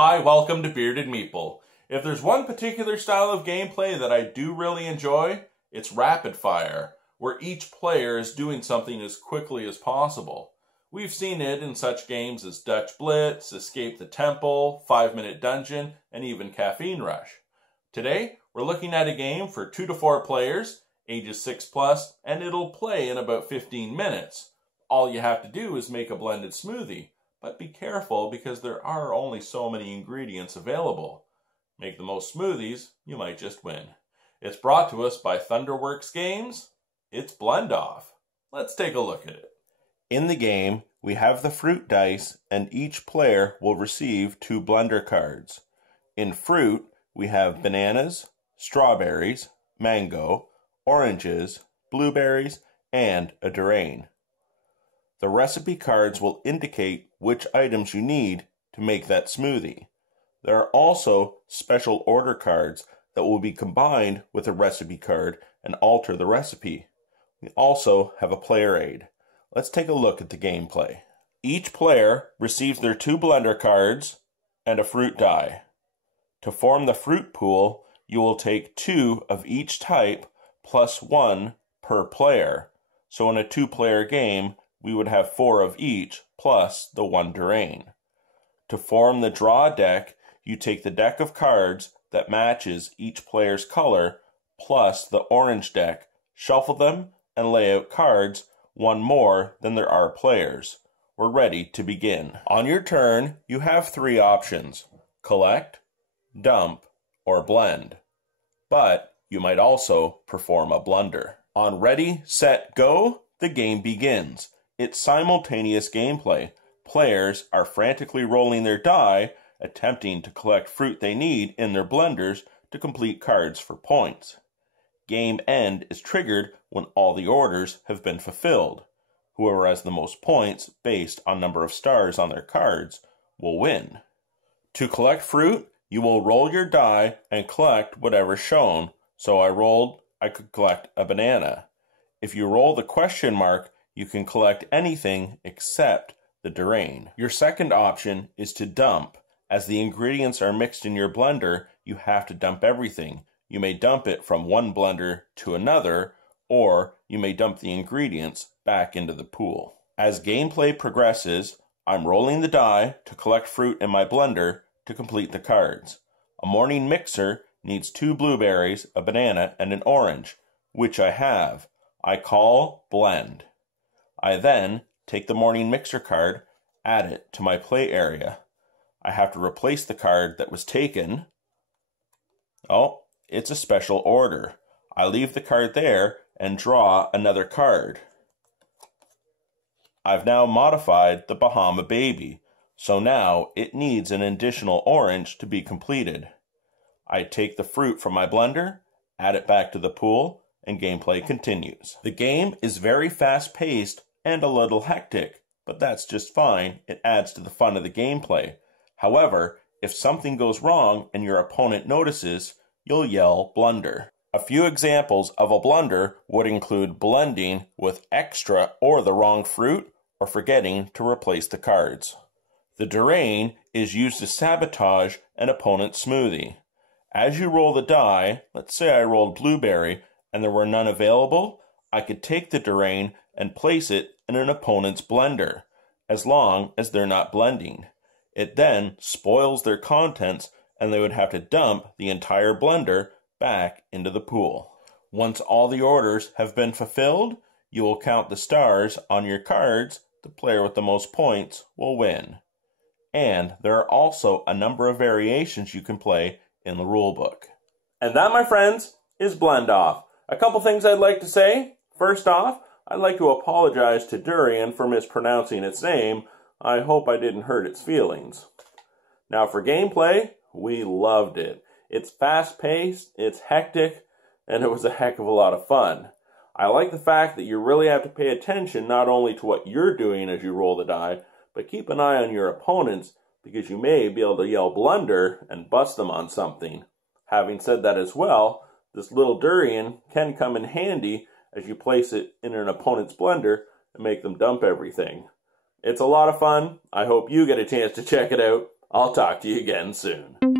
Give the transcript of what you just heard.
Hi, welcome to Bearded Meeple. If there's one particular style of gameplay that I do really enjoy, it's rapid fire, where each player is doing something as quickly as possible. We've seen it in such games as Dutch Blitz, Escape the Temple, 5-Minute Dungeon, and even Caffeine Rush. Today, we're looking at a game for 2 to 4 players, ages 6+, and it'll play in about 15 minutes. All you have to do is make a blended smoothie. But be careful because there are only so many ingredients available. Make the most smoothies, you might just win. It's brought to us by Thunderworks Games. It's Blend Off. Let's take a look at it. In the game, we have the fruit dice and each player will receive 2 blender cards. In fruit, we have bananas, strawberries, mango, oranges, blueberries, and a durian. The recipe cards will indicate which items you need to make that smoothie. There are also special order cards that will be combined with a recipe card and alter the recipe. We also have a player aid. Let's take a look at the gameplay. Each player receives their 2 blender cards and a fruit die. To form the fruit pool, you will take 2 of each type plus 1 per player. So in a 2-player game, we would have 4 of each, plus the 1 durian. To form the draw deck, you take the deck of cards that matches each player's color, plus the orange deck, shuffle them, and lay out cards, 1 more than there are players. We're ready to begin. On your turn, you have 3 options: collect, dump, or blend. But you might also perform a blunder. On ready, set, go, the game begins. It's simultaneous gameplay. Players are frantically rolling their die, attempting to collect fruit they need in their blenders to complete cards for points. Game end is triggered when all the orders have been fulfilled. Whoever has the most points, based on number of stars on their cards, will win. To collect fruit, you will roll your die and collect whatever's shown. So I could collect a banana. If you roll the question mark, you can collect anything except the durian. Your second option is to dump. As the ingredients are mixed in your blender, you have to dump everything. You may dump it from one blender to another, or you may dump the ingredients back into the pool. As gameplay progresses, I'm rolling the die to collect fruit in my blender to complete the cards. A morning mixer needs 2 blueberries, a banana, and an orange, which I have. I call blend. I then take the morning mixer card, add it to my play area. I have to replace the card that was taken. Oh, it's a special order. I leave the card there and draw another card. I've now modified the Bahama Baby, so now it needs an additional orange to be completed. I take the fruit from my blender, add it back to the pool, and gameplay continues. The game is very fast-paced and a little hectic, but that's just fine. It adds to the fun of the gameplay. However, if something goes wrong and your opponent notices, you'll yell blunder. A few examples of a blunder would include blending with extra or the wrong fruit, or forgetting to replace the cards. The durian is used to sabotage an opponent's smoothie. As you roll the die, let's say I rolled blueberry and there were none available, I could take the durian and place it in an opponent's blender, as long as they're not blending. It then spoils their contents and they would have to dump the entire blender back into the pool. Once all the orders have been fulfilled, you will count the stars on your cards. The player with the most points will win. And there are also a number of variations you can play in the rulebook. And that, my friends, is Blend Off. A couple things I'd like to say. First off, I'd like to apologize to Durian for mispronouncing its name. I hope I didn't hurt its feelings. Now for gameplay, we loved it. It's fast-paced, it's hectic, and it was a heck of a lot of fun. I like the fact that you really have to pay attention not only to what you're doing as you roll the die, but keep an eye on your opponents because you may be able to yell blunder and bust them on something. Having said that as well, this little durian can come in handy as you place it in an opponent's blender and make them dump everything. It's a lot of fun. I hope you get a chance to check it out. I'll talk to you again soon.